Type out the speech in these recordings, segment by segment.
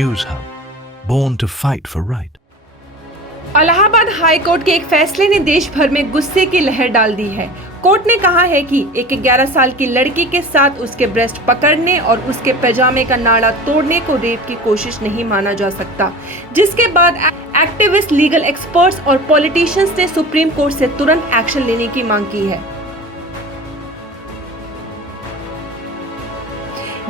News Hub, born to fight for right. Allahabad high court के एक फैसले ने देश भर में गुस्से की लहर डाल दी है। कोर्ट ने कहा है कि एक 11 साल की लड़की के साथ उसके ब्रेस्ट पकड़ने और उसके पैजामे का नाड़ा तोड़ने को रेप की कोशिश नहीं माना जा सकता, जिसके बाद एक्टिविस्ट, लीगल एक्सपर्ट्स और पॉलिटिशियंस ने सुप्रीम कोर्ट से तुरंत एक्शन लेने की मांग की है।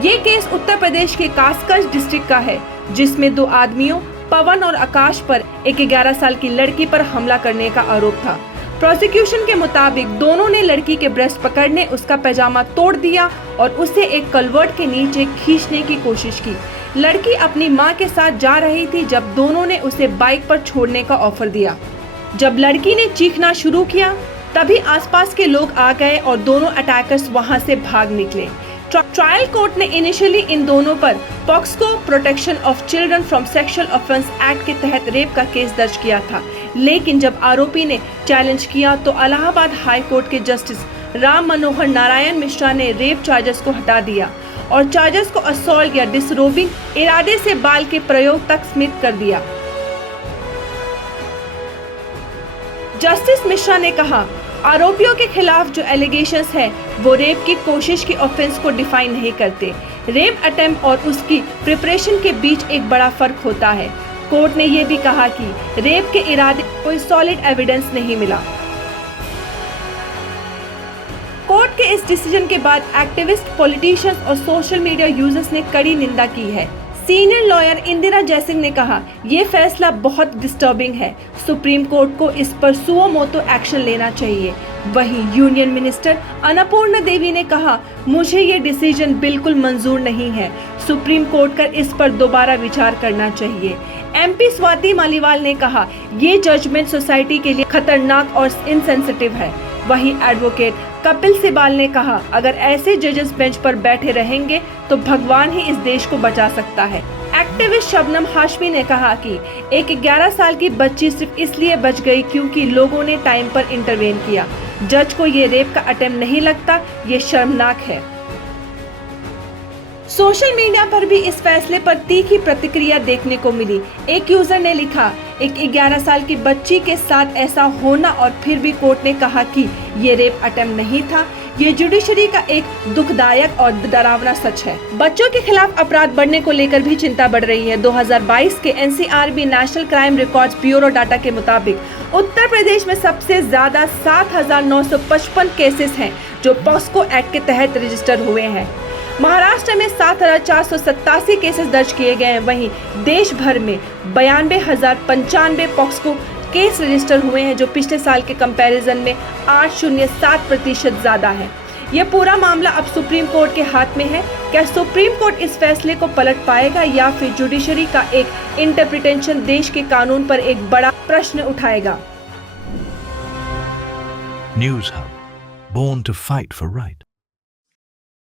ये केस उत्तर प्रदेश के कासगंज डिस्ट्रिक्ट का है, जिसमें 2 आदमियों पवन और आकाश पर एक 11 साल की लड़की पर हमला करने का आरोप था। प्रोसिक्यूशन के मुताबिक दोनों ने लड़की के ब्रेस्ट पकड़ने, उसका पैजामा तोड़ दिया और उसे एक कलवर्ट के नीचे खींचने की कोशिश की। लड़की अपनी मां के साथ जा रही थी जब दोनों ने उसे बाइक पर छोड़ने का ऑफर दिया। जब लड़की ने चीखना शुरू किया, तभी आसपास के लोग आ गए और दोनों अटैकर्स वहां से भाग निकले। ट्रायल कोर्ट ने इनिशियली इन दोनों पर POCSO protection of children from sexual offence act के तहत रेप का केस दर्ज किया था, लेकिन जब आरोपी ने चैलेंज किया तो इलाहाबाद हाई कोर्ट के जस्टिस राम मनोहर नारायण मिश्रा ने रेप चार्जेस को हटा दिया और चार्जेस को असॉल्ट या डिसरोबिंग, इरादे से बाल के प्रयोग तक सीमित कर दिया। जस्टिस मिश्रा ने कहा, आरोपियों के खिलाफ जो एलिगेशंस है वो रेप की कोशिश की ऑफेंस को डिफाइन नहीं करते। रेप अटेम्प्ट और उसकी प्रिपरेशन के बीच एक बड़ा फर्क होता है। कोर्ट ने ये भी कहा कि रेप के इरादे कोई सॉलिड एविडेंस नहीं मिला। कोर्ट के इस डिसीजन के बाद एक्टिविस्ट, पॉलिटिशियंस और सोशल मीडिया यूजर्स ने कड़ी निंदा की है। सीनियर लॉयर इंदिरा जयसिंह ने कहा, ये फैसला बहुत डिस्टर्बिंग है। सुप्रीम कोर्ट को इस पर सुओ मोटो एक्शन लेना चाहिए। वहीं यूनियन मिनिस्टर अन्नपूर्णा देवी ने कहा, मुझे ये डिसीजन बिल्कुल मंजूर नहीं है। सुप्रीम कोर्ट का इस पर दोबारा विचार करना चाहिए। एमपी स्वाति मालीवाल ने कहा, ये जजमेंट सोसाइटी के लिए खतरनाक और इनसेंसिटिव है। वहीं एडवोकेट कपिल सिबाल ने कहा, अगर ऐसे जजेस बेंच पर बैठे रहेंगे तो भगवान ही इस देश को बचा सकता है। एक्टिविस्ट शबनम हाशमी ने कहा कि एक 11 साल की बच्ची सिर्फ इसलिए बच गई क्योंकि लोगों ने टाइम पर इंटरवेन किया। जज को ये रेप का अटेम्प्ट नहीं लगता, ये शर्मनाक है। सोशल मीडिया पर भी इस फैसले पर तीखी प्रतिक्रिया देखने को मिली। एक यूजर ने लिखा, एक 11 साल की बच्ची के साथ ऐसा होना और फिर भी कोर्ट ने कहा कि ये रेप अटेम्प्ट नहीं था। ये जुडिशरी का एक दुखदायक और डरावना सच है। बच्चों के खिलाफ अपराध बढ़ने को लेकर भी चिंता बढ़ रही है। 2022 के NCRB national crime records bureau data के मुताबिक उत्तर प्रदेश में सबसे ज्यादा 7,955 केसेस हैं जो पॉक्सो एक्ट के तहत रजिस्टर हुए हैं। महाराष्ट्र में 7,487 केसेस दर्ज किए गए हैं। वहीं देश भर में 92,095 पॉक्सो केस रजिस्टर हुए हैं, जो पिछले साल के कंपैरिजन में 807% ज्यादा है। यह पूरा मामला अब सुप्रीम कोर्ट के हाथ में है। क्या सुप्रीम कोर्ट इस फैसले को पलट पाएगा या फिर जुडिशरी का एक इंटरप्रिटेशन देश के कानून पर एक बड़ा प्रश्न उठाएगा? News Hub, born to fight for right.